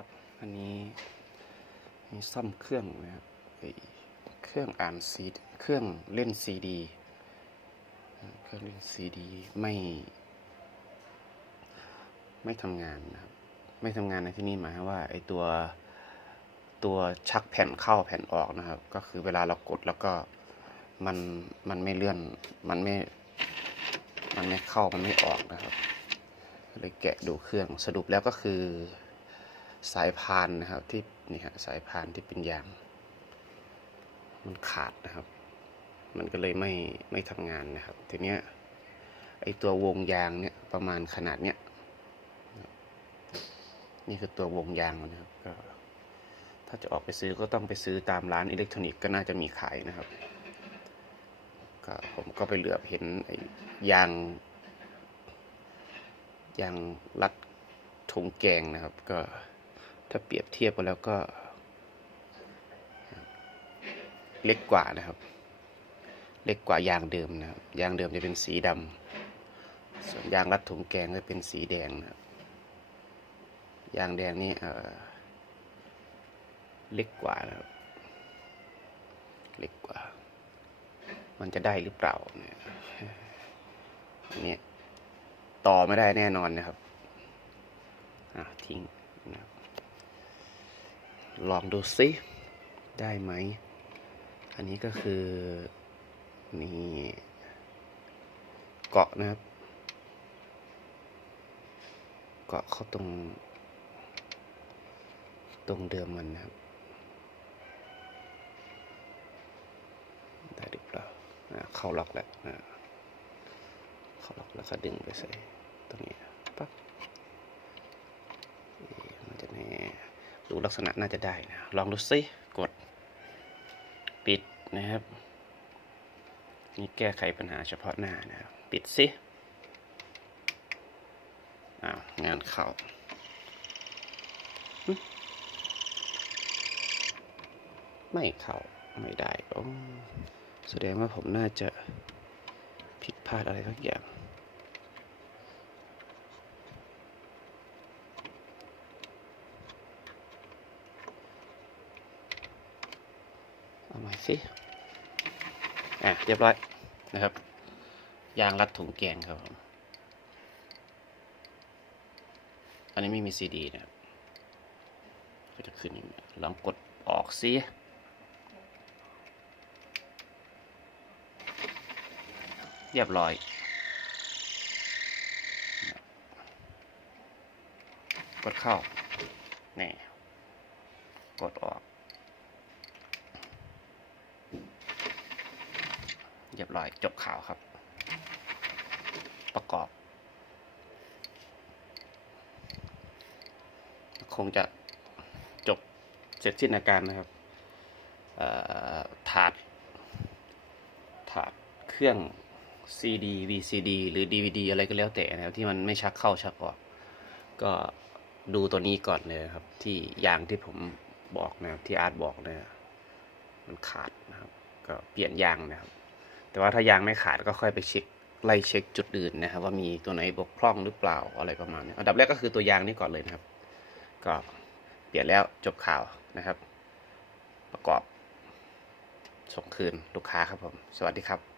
ครับ อันนี้มีซ่อมเครื่องนะครับเครื่องอ่านซีเครื่องเล่นซีดีเครื่องเล่นซีดีไม่ ไม่ทำงานนะครับ ไม่ทำงานในที่นี้หมายว่าไอ้ตัวตัวชักแผ่นเข้าแผ่นออกนะครับ ก็คือเวลาเรากดแล้วก็มันมันไม่เลื่อนมันไม่ มันไม่เข้ามันไม่ออกนะครับเลยแกะดูเครื่องสรุปแล้วก็คือ สายพานนะครับที่นี่ฮะสายพานที่เป็นยาง มันขาดนะครับ มันก็เลยไม่ไม่ทำงานนะครับ ทีเนี้ยไอตัววงยางเนี่ยประมาณขนาดเนี้ยนี่คือตัววงยางนนะครับก็ถ้าจะออกไปซื้อก็ต้องไปซื้อตามร้านอิเล็กทรอนิกส์ก็น่าจะมีขายนะครับก็ผมก็ไปเหลือบเห็นไอ้ยางยางรัดถุงแกงนะครับก็ ถ้าเปรียบเทียบกันแล้วก็ เล็กกว่านะครับ เล็กกว่ายางเดิมนะครับ ยางเดิมจะเป็นสีดำส่วนยางรัดถุงแกงจะเป็นสีแดงนะครับ ยางแดงนี่เออเล็กกว่านะครับ เล็กกว่า มันจะได้หรือเปล่าเนี่ยอันนี้ต่อไม่ได้แน่นอนนะครับ อะทิ้งนะครับ ลองดูซิ ได้ไหม อันนี้ก็คือ นี่ เกาะนะครับ เกาะเข้าตรง ตรงเดิมมันนะครับ ได้หรือเปล่าอ่าเข้าล็อกแล้วอ่าเข้าล็อกแล้วก็ดึงไปใส่ตรงนี้ปั๊บเอ๊ะมันจะแน่ดู ลักษณะน่าจะได้นะลองดูสิกดปิดนะครับ นี่แก้ไขปัญหาเฉพาะหน้านะครับปิดสิอ้าวงานเข้าไม่เข้าไม่ได้โอ้แสดงว่าผมน่าจะผิดพลาดอะไรสักอย่าง เอาใหม่สิอะเรียบร้อยนะครับ ยางรัดถุงแกงครับผมอันนี้ไม่มีซีดีนะครับก็จะขึ้นลองกดออกซิเรียบร้อย กดเข้า นี่ กดออก เรียบร้อย จบข่าวครับ ประกอบ คงจะจบเสร็จสิ้นอาการนะครับถาด ถาดเครื่อง CD VCD หรือ DVD อะไรก็แล้วแต่นะครับ ที่มันไม่ชักเข้าชักออก ก็ดูตัวนี้ก่อนเลยครับ ที่ยางที่ผมบอกนะครับที่อาร์ตบอกเนี่ยมันขาดนะครับ ก็เปลี่ยนยางนะครับ แต่ว่าถ้ายางไม่ขาดก็ค่อยไปเช็คไล่เช็คจุดอื่นนะครับ ว่ามีตัวไหนบกพร่องหรือเปล่าอะไรประมาณนี้อันดับแรกก็คือตัวยางนี่ก่อนเลยนะครับ ก็เปลี่ยนแล้วจบข่าวนะครับ ประกอบส่งคืนลูกค้าครับผม สวัสดีครับ